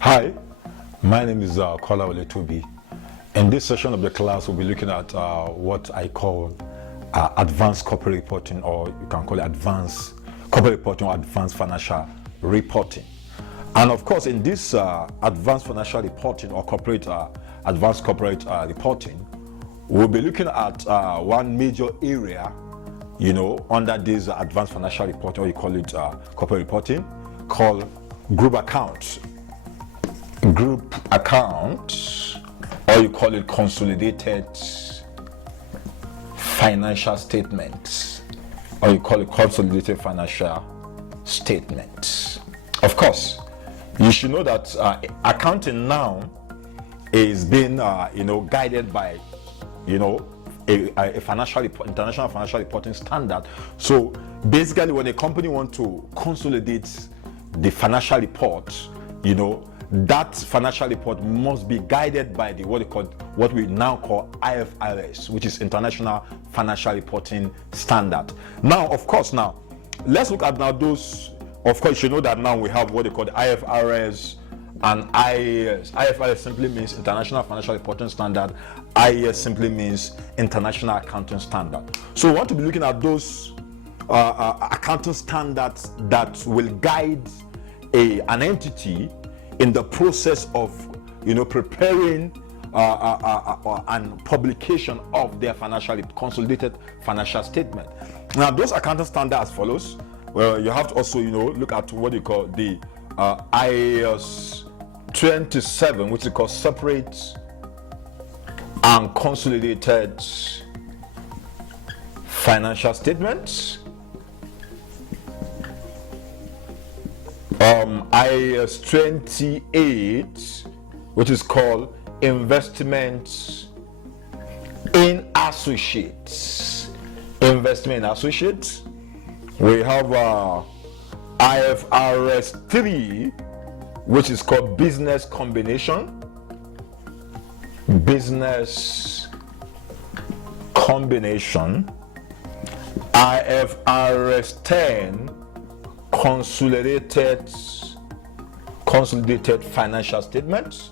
Hi, my name is Kola Oletubi. In this session of the class, we'll be looking at what I call advanced corporate reporting, or you can call it advanced corporate reporting or advanced financial reporting. And of course, in this advanced financial reporting or advanced corporate reporting, we'll be looking at one major area, under this advanced financial reporting, or you call it corporate reporting, called group accounts. Group account, or you call it consolidated financial statements, or you call it consolidated financial statements. Of course, you should know that accounting now is being guided by a international financial reporting standard. So basically, when a company wants to consolidate the financial report, that financial report must be guided by what we now call IFRS, which is International Financial Reporting Standard. Now, of course, let's look at those. Of course, you know that now we have what they call the IFRS and IAS. IFRS simply means International Financial Reporting Standard. IAS simply means International Accounting Standard. So we want to be looking at those accounting standards that will guide an entity in the process of preparing and publication of their consolidated financial statement. Now, those accounting standards as follows. Well, you have to also look at what you call the IAS 27, which is called separate and consolidated financial statements. IAS 28, which is called investments in associates. Investment in associates. We have IFRS 3, which is called business combination. Business combination. IFRS 10, consolidated financial statements.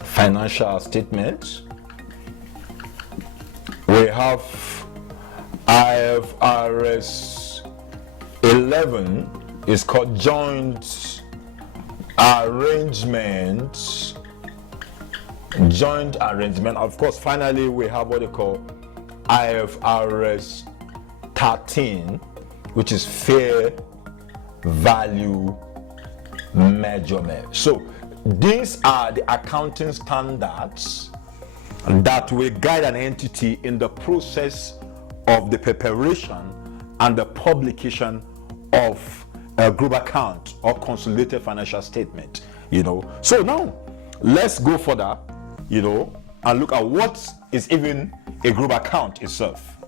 Financial statements. We have IFRS 11 is called joint arrangements. Joint arrangement. Of course, finally we have what they call IFRS 13, which is fair value measurement. So these are the accounting standards that will guide an entity in the process of the preparation and the publication of a group account or consolidated financial statement. So now let's go further, and look at what is even a group account itself.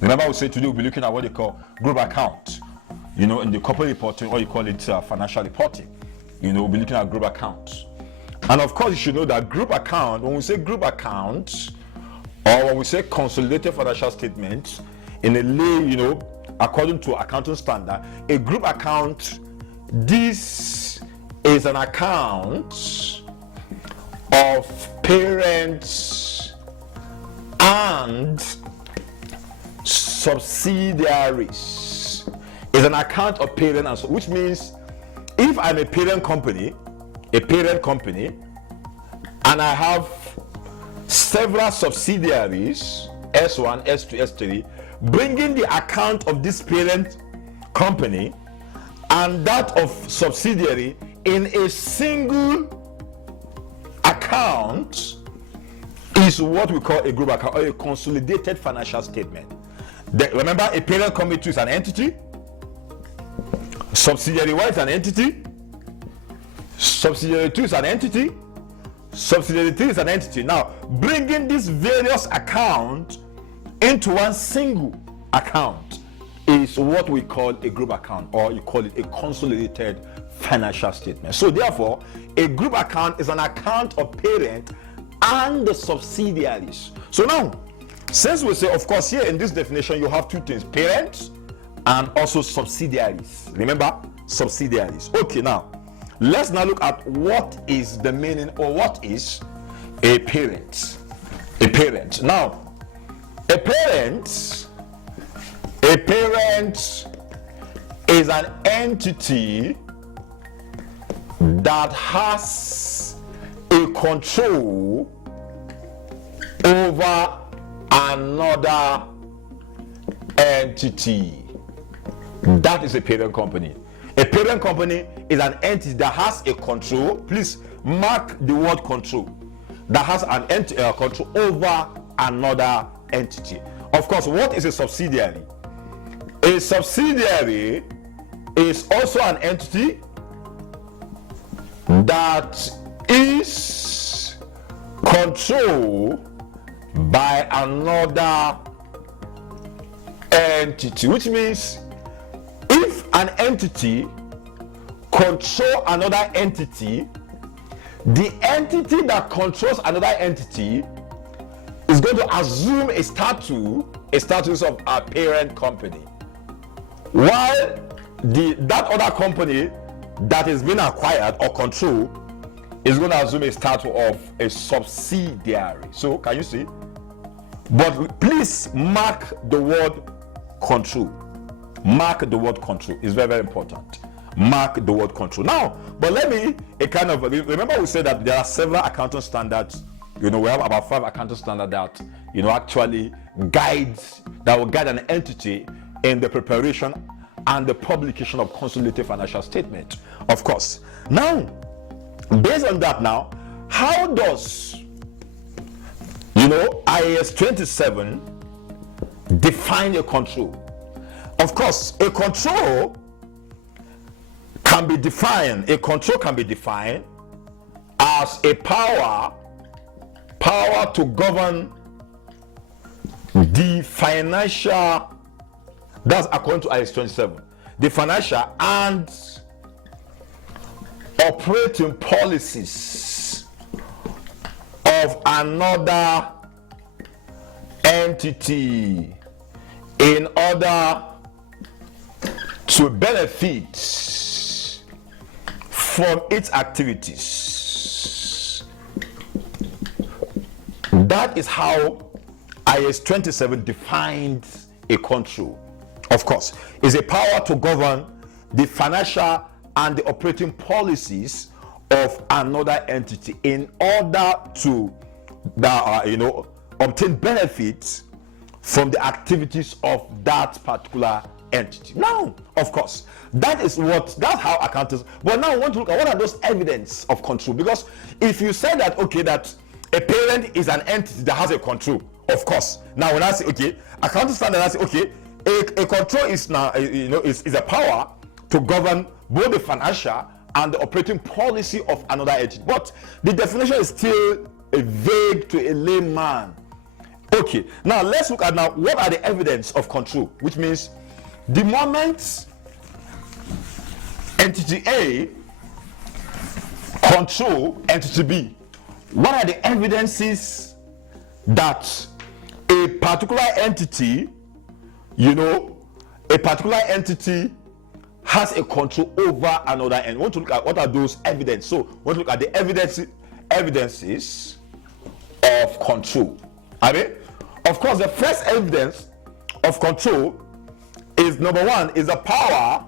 Remember, we said today we'll be looking at what they call group account, in the corporate reporting, or you call it financial reporting. We'll be looking at group accounts. And of course, you should know that group account, when we say group account, or when we say consolidated financial statements, in a lay, according to accounting standard, a group account, this is an account of parents and subsidiaries. Is an account of parents, which means if I'm a parent company, and I have several subsidiaries, S1, S2, S3, bringing the account of this parent company and that of subsidiary in a single account is what we call a group account, or a consolidated financial statement. Remember, a parent company is an entity, subsidiary 1 is an entity, subsidiary 2 is an entity, subsidiary 3 is an entity. Now, bringing these various accounts into one single account is what we call a group account, or you call it a consolidated financial statement. So therefore, a group account is an account of parent and the subsidiaries. So now, since we say, of course, here in this definition, you have two things: parents and also subsidiaries. Remember, subsidiaries. Okay, now let's now look at what is the meaning, or what is a parent. A parent. Now, a parent is an entity that has a control over another entity. That is a parent company. A parent company is an entity that has a control. Please mark the word control. That has an control over another entity. Of course, what is a subsidiary? A subsidiary is also an entity that is controlled by another entity, which means if an entity controls another entity, the entity that controls another entity is going to assume a status of a parent company, while that other company that is being acquired or controlled is going to assume a status of a subsidiary. So can you see? But please mark the word control. Mark the word control. It's very, very important. Mark the word control. Now, but let me remember we said that there are several accounting standards. We have about 5 accounting standards that actually will guide an entity in the preparation and the publication of consolidated financial statement. Of course. Now, based on that, now, how does IAS 27 define a control? Of course, a control can be defined. A control can be defined as a power to govern the financial. That's according to IAS 27. The financial and operating policies of another entity in order to benefit from its activities. That is how IAS 27 defines a control. Of course, is a power to govern the financial and the operating policies of another entity in order to obtain benefits from the activities of that particular entity. Now, of course, that's how accountants. But now I want to look at what are those evidence of control, because if you say that that a parent is an entity that has a control, of course. Now when I say accounting standard, I say a control is now is a power to govern both the financial and the operating policy of another entity. But the definition is still vague to a layman. Okay, now let's look at what are the evidence of control, which means the moment entity A control entity B, what are the evidences that a particular entity, has a control over another end? We want to look at what are those evidence. So we want to look at the evidences of control. Of course, the first evidence of control is, number one, is the power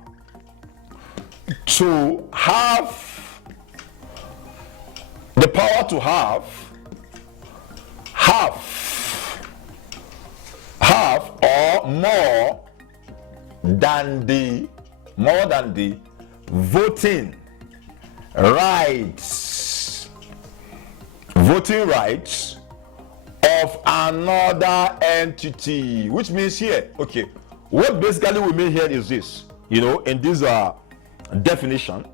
to have or more than the voting rights of another entity. Which means here, what basically we mean here is this, in this definition,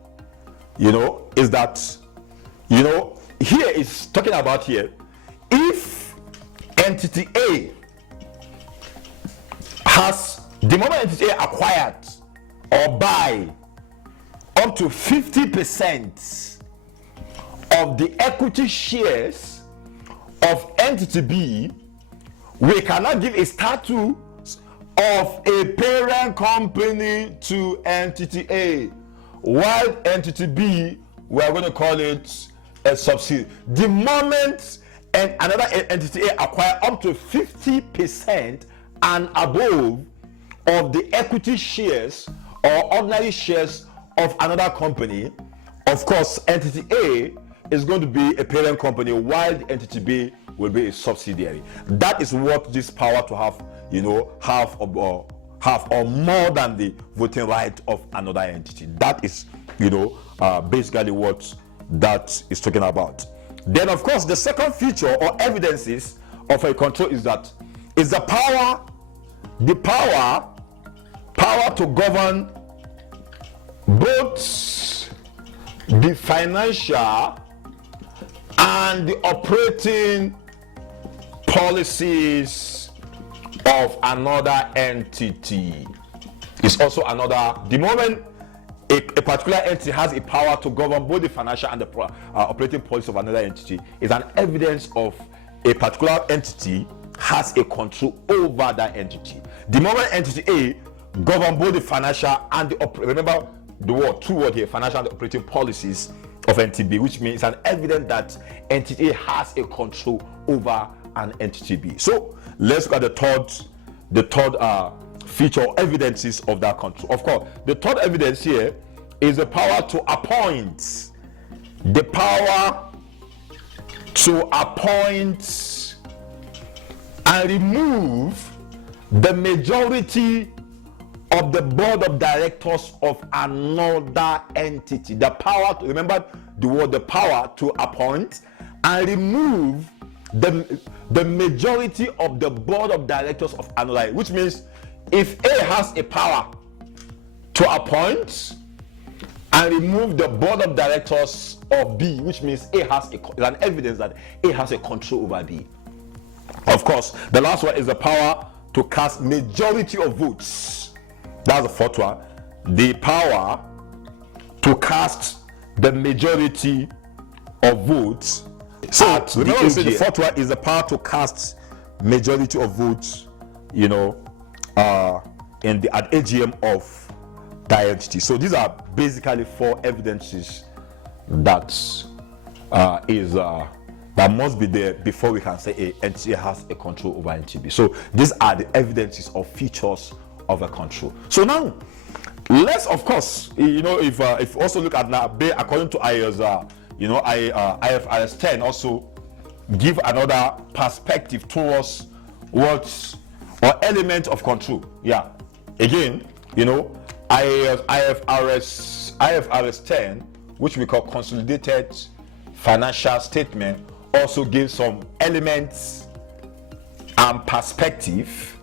is that, here is talking about here, if entity A has, the moment entity A acquired or buy up to 50% of the equity shares of entity B, we cannot give a status of a parent company to entity A, while entity B we are going to call it a subsidiary. The moment and another entity A acquire up to 50% and above of the equity shares or ordinary shares of another company, of course, entity A is going to be a parent company while the entity B will be a subsidiary. That is what this power to have, have or more than the voting right of another entity. That is, basically what that is talking about. Then, of course, the second feature or evidences of a control is the power to govern both the financial and the operating policies of another entity. Is also another, the moment a particular entity has a power to govern both the financial and the operating policy of another entity, is an evidence of a particular entity has a control over that entity. The moment entity A govern both the financial and the remember the two word here, financial and the operating policies of entity B, which means an evidence that entity A has a control over an entity B. So let's look at the third feature or evidences of that control. Of course, the third evidence here is the power to appoint. The power to appoint and remove the majority of the board of directors of another entity. The power to, remember the word, the power to appoint and remove the majority of the board of directors of another, which means if A has a power to appoint and remove the board of directors of B, which means A has an evidence that A has a control over B. Of course, the last one is the power to cast majority of votes. That's the fourth one. The power to cast the majority of votes. So the fourth one is the power to cast majority of votes, in the at AGM of the entity. So these are basically four evidences that that must be there before we can say a entity has a control over entity B. So these are the evidences or features of a control. So now let's, of course, if you also look at now, according to IFRS 10 also give another perspective towards what or element of control. Yeah, again, IFRS 10, which we call consolidated financial statement, also gives some elements and perspective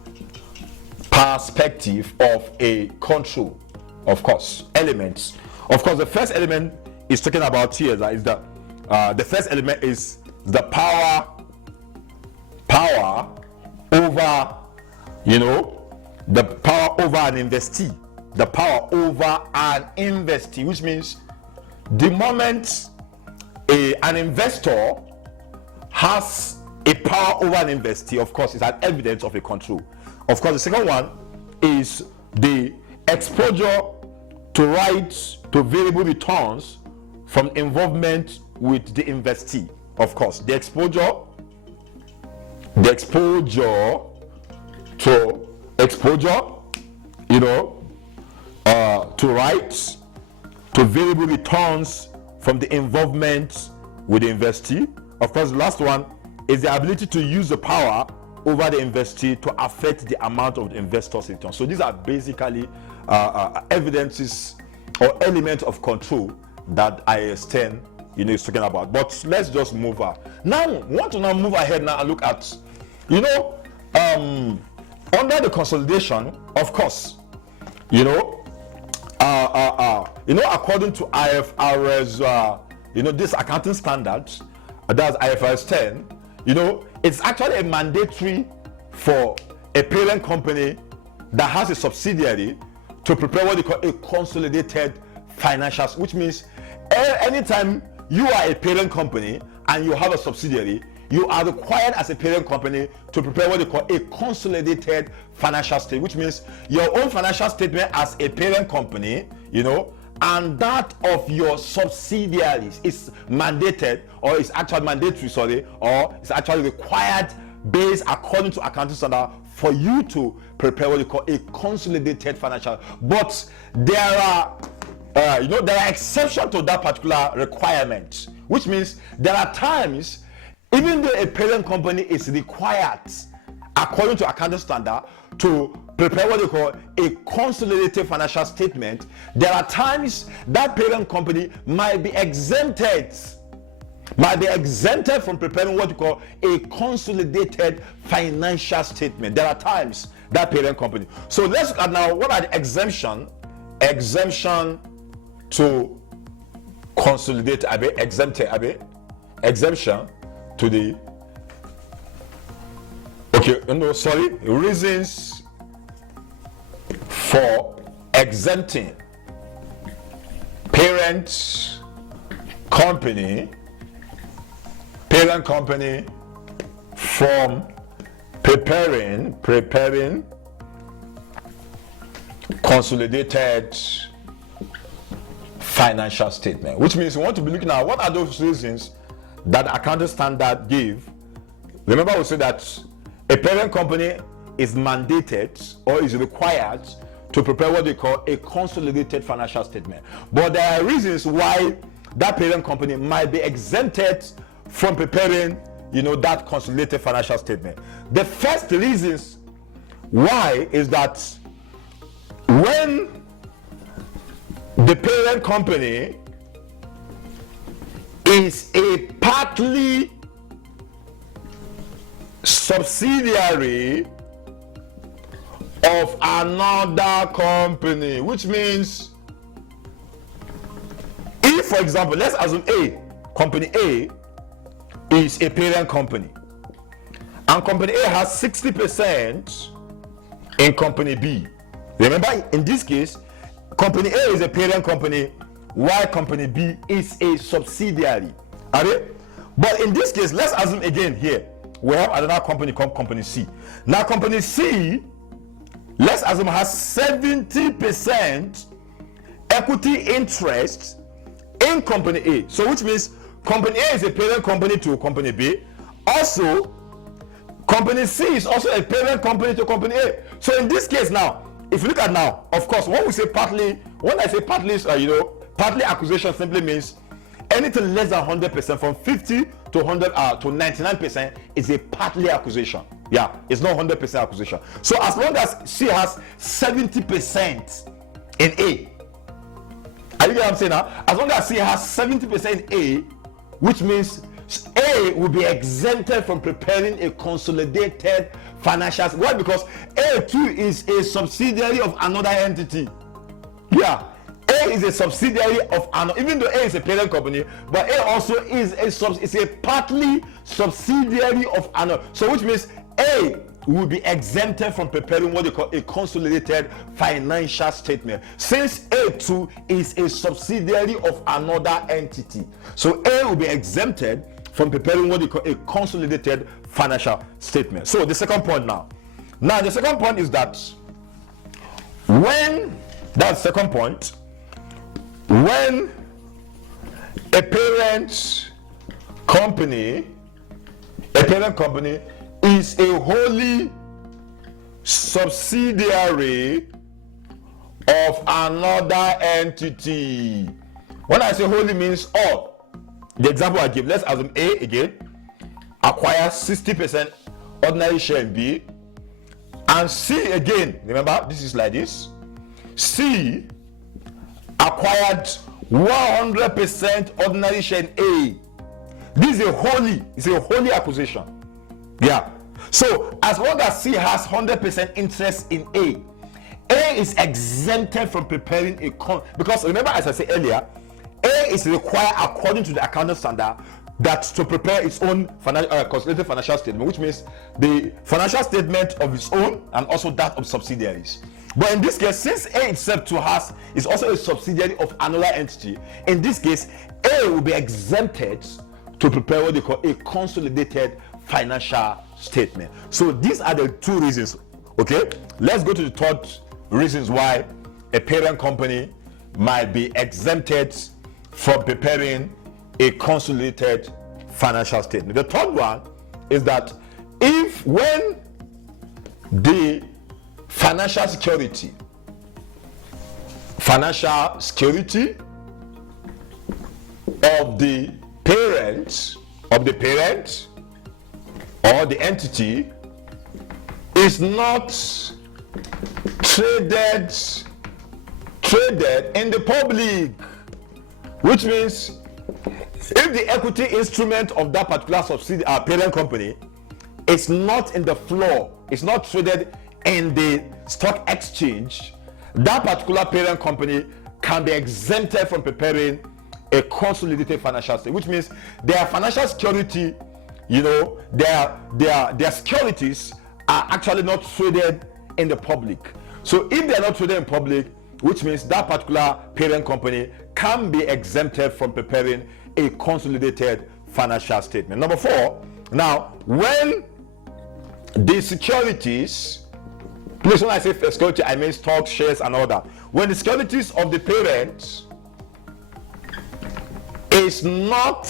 of a control. Of course, elements. Of course, the first element is talking about here that is the first element is the power over, the power over an investee. The power over an investee, which means the moment an investor has a power over an investee, of course, is an evidence of a control. Of course, the second one is the exposure to rights to variable returns from involvement with the investee. Of course, the exposure to rights to variable returns from the involvement with the investee. Of course, the last one is the ability to use the power over the investee to affect the amount of the investor's return. So these are basically evidences or elements of control that IAS 10 is talking about. But let's just move on. Now, we want to now move ahead now and look at, under the consolidation, of course, according to IFRS, this accounting standard, that's IFRS 10, it's actually a mandatory for a parent company that has a subsidiary to prepare what they call a consolidated financials, which means anytime you are a parent company and you have a subsidiary, you are required as a parent company to prepare what they call a consolidated financial statement, which means your own financial statement as a parent company, and that of your subsidiaries is mandated, or is actually mandatory, or is actually required based according to accounting standard for you to prepare what you call a consolidated financial. But there are there are exceptions to that particular requirement, which means there are times, even though a parent company is required according to accounting standard to prepare what they call a consolidated financial statement, there are times that parent company might be exempted from preparing what you call a consolidated financial statement. There are times that parent company. So let's look at now, what are the exemption to consolidate exemption to the reasons for exempting parent company from preparing consolidated financial statement, which means we want to be looking at what are those reasons that accounting standard give. Remember, we said that a parent company is mandated or is required to prepare what they call a consolidated financial statement, but there are reasons why that parent company might be exempted from preparing that consolidated financial statement. The first reasons why is that when the parent company is a partly subsidiary of another company, which means if, for example, let's assume company A is a parent company and company A has 60% in company B. Remember, in this case, company A is a parent company while company B is a subsidiary. But in this case, let's assume again here we have another company called company C. Now company C, let's assume, has 70% equity interest in company A. So which means company A is a parent company to company B. Also, company C is also a parent company to company A. So in this case now, if you look at now, of course, when I say partly acquisition simply means anything less than 100%, from 50 to 100 to 99% is a partly acquisition. Yeah, it's not 100% acquisition. So as long as C has 70% in A, are you get what I'm saying now? As long as C has 70% in A, which means A will be exempted from preparing a consolidated financial. Why? Because A too is a subsidiary of another entity. Yeah, A is a subsidiary of another, even though A is a parent company, but A also is a partly subsidiary of another. So which means A will be exempted from preparing what they call a consolidated financial statement, since A too is a subsidiary of another entity. So A will be exempted from preparing what they call a consolidated financial statement. So the second point now the second point is that when a parent company is a wholly subsidiary of another entity. When I say wholly, means all. The example I give, let's assume A again acquires 60% ordinary share in B, and C again, remember this is like this, C acquired 100% ordinary share in A. This is a wholly acquisition. Yeah. So as long as C has 100% interest in A is exempted from preparing because remember, as I said earlier, A is required according to the accounting standard that to prepare its own consolidated financial statement, which means the financial statement of its own and also that of subsidiaries. But in this case, since A itself is also a subsidiary of another entity, in this case, A will be exempted to prepare what they call a consolidated financial statement. So these are the two reasons. Okay, let's go to the third reasons why a parent company might be exempted from preparing a consolidated financial statement. The third one is that if when the financial security of the parent or the entity is not traded in the public, which means if the equity instrument of that particular subsidiary parent company is not in the floor, it's not traded in the stock exchange, that particular parent company can be exempted from preparing a consolidated financial statement, which means their financial security, their securities are actually not traded in the public. So if they are not traded in public, which means that particular parent company can be exempted from preparing a consolidated financial statement. Number 4, now when the securities, please, when I say security, I mean stocks, shares, and all that. When the securities of the parent is not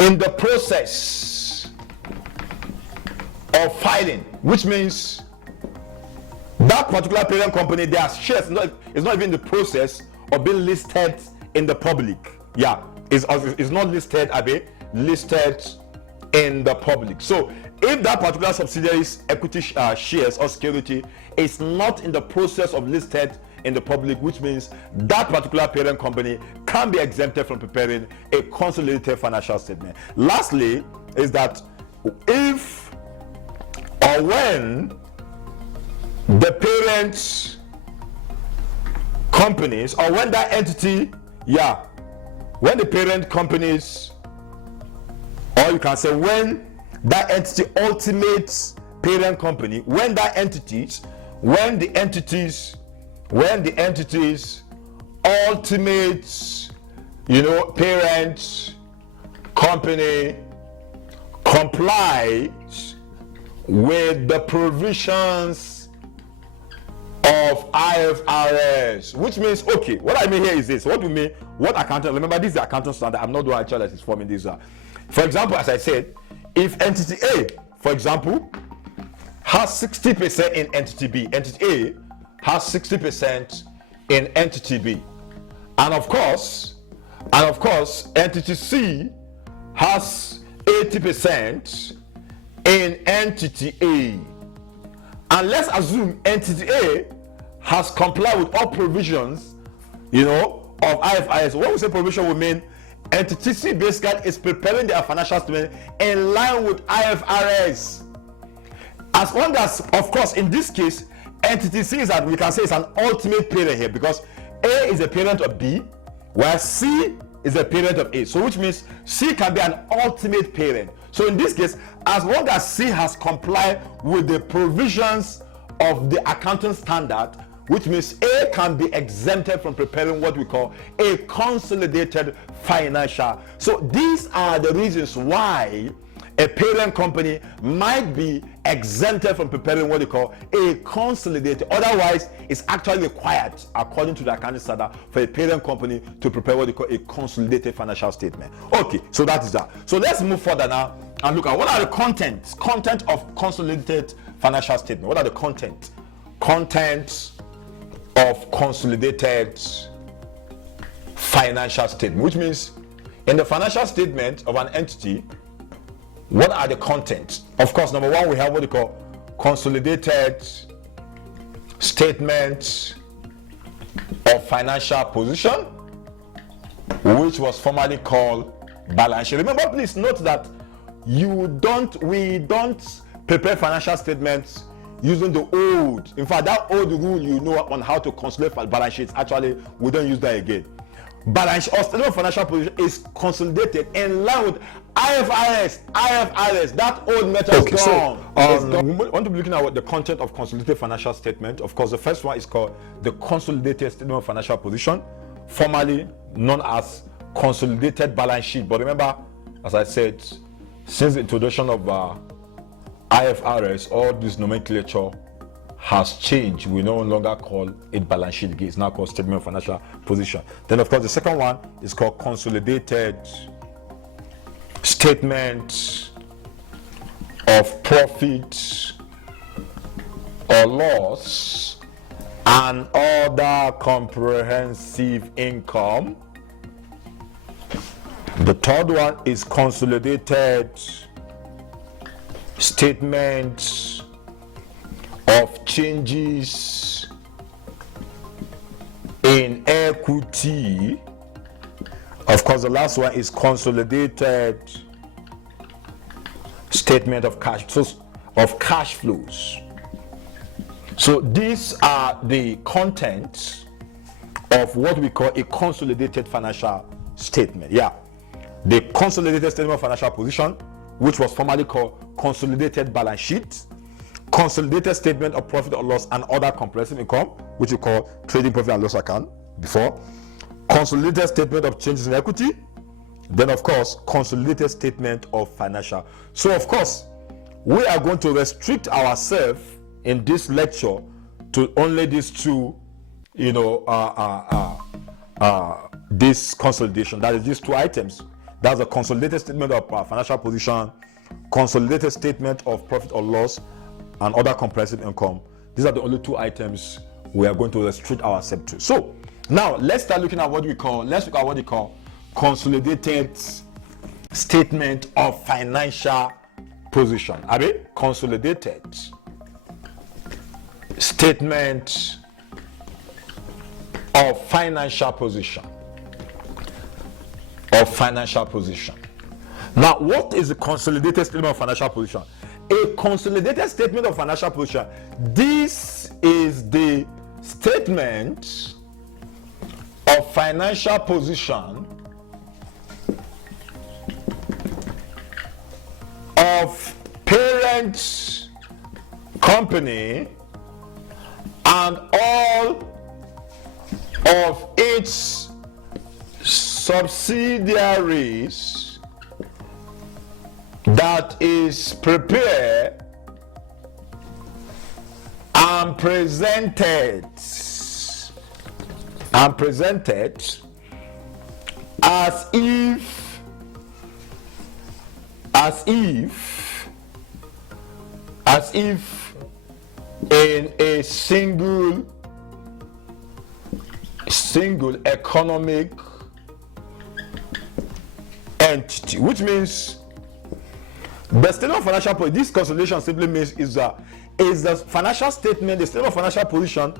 in the process of filing, which means that particular parent company, their shares is not even in the process of being listed in the public. It's not listed in the public. So if that particular subsidiary's equity shares or security is not in the process of listed in the public, which means that particular parent company can be exempted from preparing a consolidated financial statement. Lastly is that if or when the parent companies, or when that entity, when the parent companies, or you can say when that entity ultimate parent company, when the entities ultimate parent company complies with the provisions of IFRS, which means, okay, what I mean here is this. What do you mean? What accountant? Remember, this is the accountant standard. I'm not the one that is forming this. For example, as I said, if entity A, for example, has 60% in entity B, entity A has 60% in entity B, and of course, entity C has 80% in entity A. And let's assume entity A has complied with all provisions, of IFRS. When we say provision, we mean entity C basically is preparing their financial statement in line with IFRS. As long as, of course, in this case, entity C is that we can say it's an ultimate parent here, because A is a parent of B, while C is a parent of A. So which means C can be an ultimate parent. So in this case, as long as C has complied with the provisions of the accounting standard, which means A can be exempted from preparing what we call a consolidated financial. So these are the reasons why a parent company might be exempted from preparing what they call a consolidated. Otherwise, it's actually required, according to the accounting standard, for a parent company to prepare what they call a consolidated financial statement. Okay, so that is that. So let's move further now and look at what are the content of consolidated financial statement. What are the contents of consolidated financial statement? Which means in the financial statement of an entity, what are the contents? Of course, number 1, we have what they call consolidated statement of financial position, which was formerly called balance sheet. Remember, please note that we don't prepare financial statements using the old. In fact, that old rule on how to consolidate balance sheets, actually we don't use that again. Balance or statement of financial position is consolidated in line with IFRS. That old method is gone. We want to be looking at what the content of consolidated financial statement. Of course, the first one is called the consolidated statement of financial position, formerly known as consolidated balance sheet. But remember, as I said, since the introduction of IFRS, all this nomenclature has changed. We no longer call it balance sheet again. It's now called statement of financial position. Then, of course, the second one is called consolidated statement of profit or loss and other comprehensive income. The third one is consolidated statement of changes in equity. Of course, the last one is consolidated statement of cash flows. So these are the contents of what we call a consolidated financial statement. Yeah, the consolidated statement of financial position, which was formerly called consolidated balance sheet, consolidated statement of profit or loss and other comprehensive income, which we call trading profit and loss account before, consolidated statement of changes in equity, then of course consolidated statement of financial. So of course we are going to restrict ourselves in this lecture to only these two, this consolidation, that is these two items. That's a consolidated statement of financial position, consolidated statement of profit or loss and other comprehensive income. These are the only two items we are going to restrict ourselves to. So now let's start looking at what we call consolidated statement of financial position. Consolidated statement of financial position. Now, what is a consolidated statement of financial position? A consolidated statement of financial position, this is the statement of financial position of parent company and all of its subsidiaries that is prepared and presented as if in a single economic entity, which means the statement of financial position, this consolidation simply means is the financial statement, the statement of financial position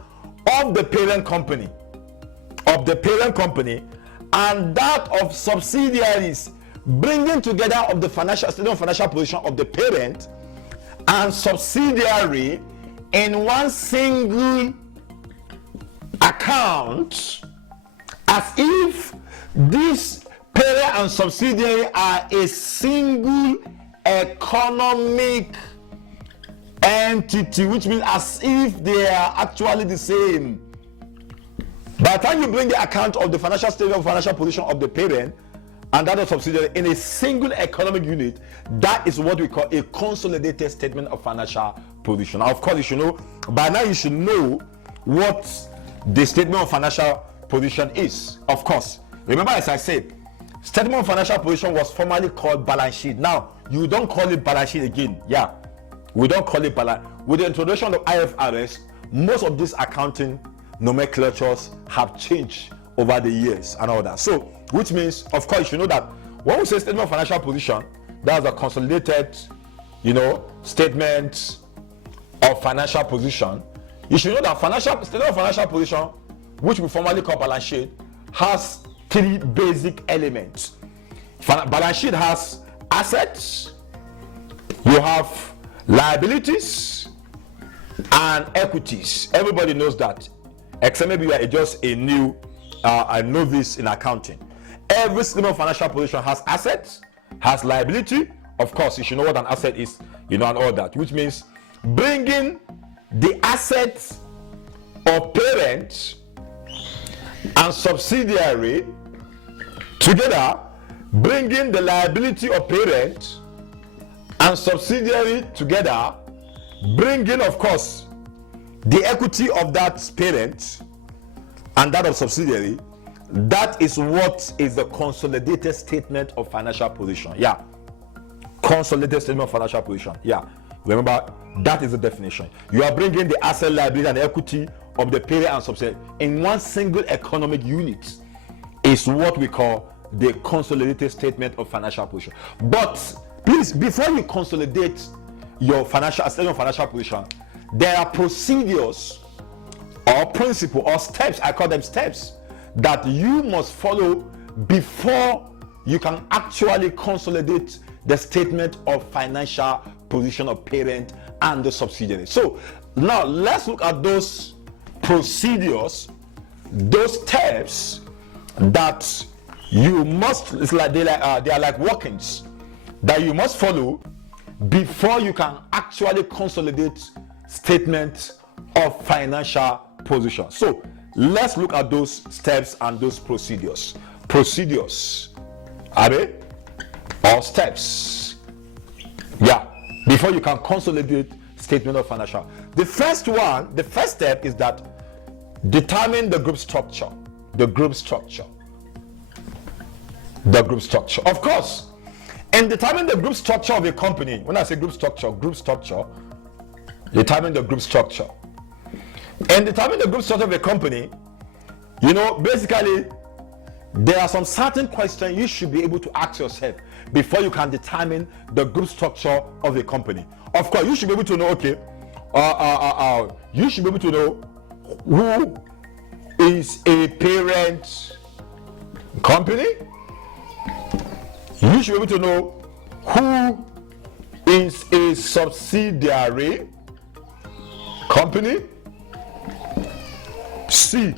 of the parent company, and that of subsidiaries, bringing together of the financial statement of financial position of the parent and subsidiary in one single account, as if this parent and subsidiary are a single economic entity, which means as if they are actually the same. By the time you bring the account of the financial statement of financial position of the parent and that of subsidiary in a single economic unit, that is what we call a consolidated statement of financial position. Now, of course, you should know by now, you should know what the statement of financial position is. Of course, remember, as I said, statement of financial position was formerly called balance sheet. Now you don't call it balance sheet again. Yeah, we don't call it balance. With the introduction of IFRS, most of these accounting nomenclatures have changed over the years and all that. So, which means, of course, you should know that when we say statement of financial position, that's a consolidated, statement of financial position. You should know that statement of financial position, which we formerly call balance sheet, has three basic elements. Balance sheet has assets, you have liabilities, and equities. Everybody knows that, except maybe you are just a novice in accounting. Every statement of financial position has assets, has liability. Of course, you should know what an asset is, and all that, which means bringing the assets of parent and subsidiary together, bringing the liability of parent and subsidiary together, bringing, of course, the equity of that parent and that of subsidiary, that is what is the consolidated statement of financial position. Yeah, consolidated statement of financial position. Yeah, remember, that is the definition. You are bringing the asset, liability, and equity of the parent and subsidiary in one single economic unit, is what we call the consolidated statement of financial position. But please, before you consolidate your financial statement of financial position, there are procedures or principles or steps, I call them steps, that you must follow before you can actually consolidate the statement of financial position of parent and the subsidiary. So now let's look at those procedures, those steps that you must, it's like they are like workings that you must follow before you can actually consolidate statement of financial position. So let's look at those steps and those procedures. Are they? Or steps. Yeah. Before you can consolidate statement of financial. The first step is that determine the group structure. The group structure. Of course, in determining the group structure of a company, when I say group structure, determine the group structure. In determining the group structure of a company, basically, there are some certain questions you should be able to ask yourself before you can determine the group structure of a company. Of course, you should be able to know, you should be able to know who is a parent company. You should be able to know who is a subsidiary company. C,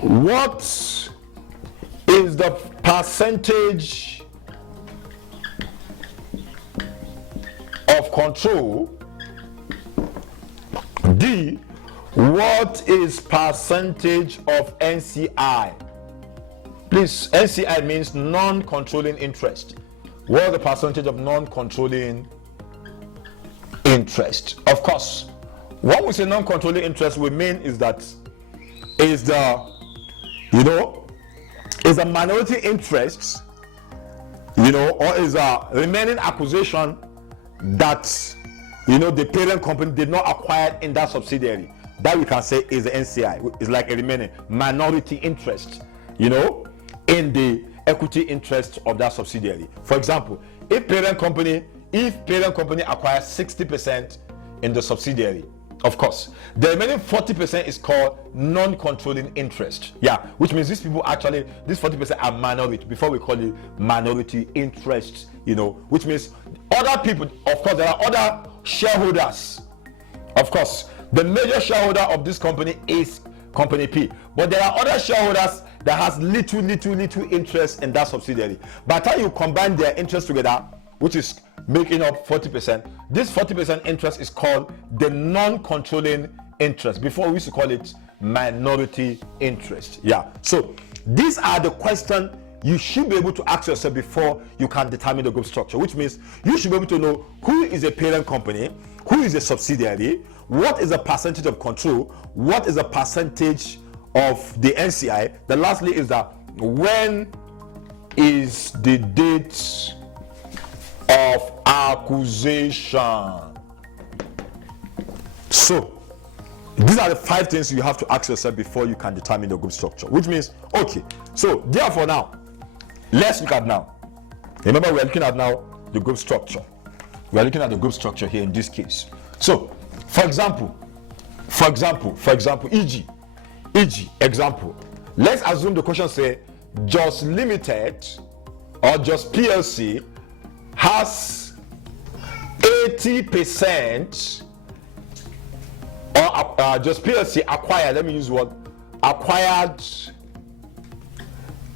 what is the percentage of control? D, what is percentage of NCI? Please, NCI means non-controlling interest. What is the percentage of non-controlling interest? Of course, what we say non-controlling interest we mean is that is the minority interest, or is a remaining acquisition that the parent company did not acquire in that subsidiary. That we can say is the NCI. It's like a remaining minority interest, in the equity interest of that subsidiary. For example, if parent company acquires 60% in the subsidiary, of course, the remaining 40% is called non-controlling interest. Yeah, which means these 40% are minority. Before we call it minority interest, which means other people. Of course, there are other shareholders. Of course, the major shareholder of this company is Company P, but there are other shareholders that has little interest in that subsidiary. By the time you combine their interest together, which is making up 40%, this 40% interest is called the non-controlling interest. Before we used to call it minority interest. Yeah. So these are the questions you should be able to ask yourself before you can determine the group structure, which means you should be able to know who is a parent company, who is a subsidiary, what is the percentage of control, what is the percentage of the NCI. The lastly is that when is the date of acquisition. So these are the 5 things you have to ask yourself before you can determine the group structure, which means, okay, so therefore now let's look at now. Remember, we're looking at now the group structure. We're looking at the group structure here in this case. So for example, e.g., example, let's assume the question say Just Limited or Just PLC has 80%, or Just PLC acquired, let me use what, acquired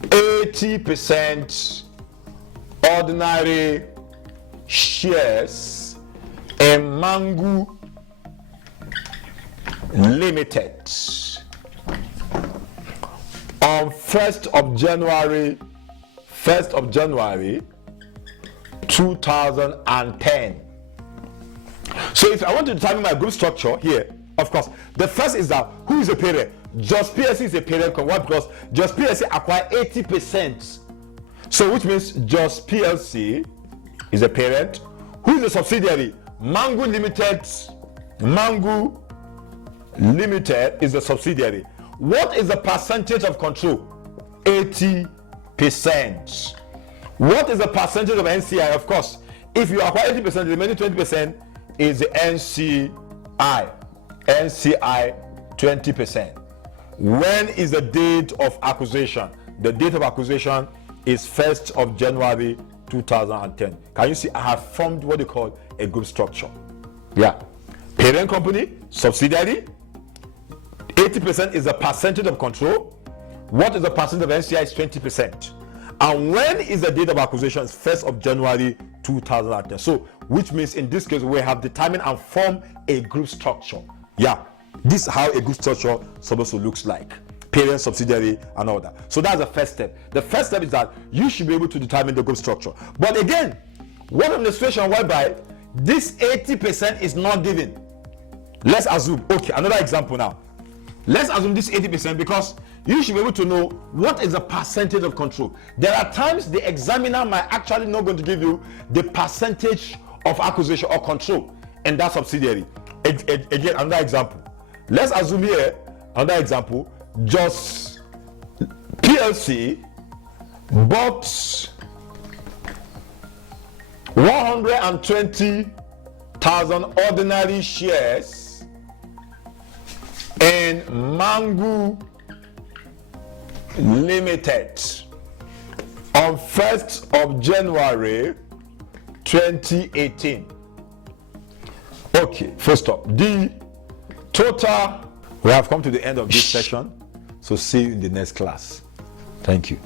80% ordinary shares in Mangu Limited on 1st of January 2010. So if I want to determine my group structure here, Of course. The first is that who is a parent? Just PLC is a parent. Why? Because Just PLC acquired 80%. So which means Just PLC is a parent. Who is a subsidiary? Mango Limited. Mango Limited is a subsidiary. What is the percentage of control? 80%. What is the percentage of NCI? Of course, if you acquire 80%, the remaining 20% is the NCI. NCI 20%. When is the date of acquisition? The date of acquisition is 1st of January 2010. Can you see I have formed what they call a group structure? Yeah. Parent company, subsidiary, 80% is the percentage of control. What is the percentage of NCI? Is 20%. And when is the date of acquisition? Is 1st of January 2010. So, which means in this case, we have determined and formed a group structure. Yeah, this is how a group structure supposed to looks like. Parent, subsidiary, and all that. So that's the first step. The first step is that you should be able to determine the group structure. But again, what of the situation whereby this 80% is not given? Let's assume, okay, another example now. Let's assume this 80% because you should be able to know what is the percentage of control. There are times the examiner might actually not going to give you the percentage of acquisition or control in that subsidiary. Again, another example. Let's assume here, another example, Just PLC bought 120,000 ordinary shares in Mango Limited on 1st of January 2018. Okay, first up, the total. We have come to the end of this session, so see you in the next class. Thank you.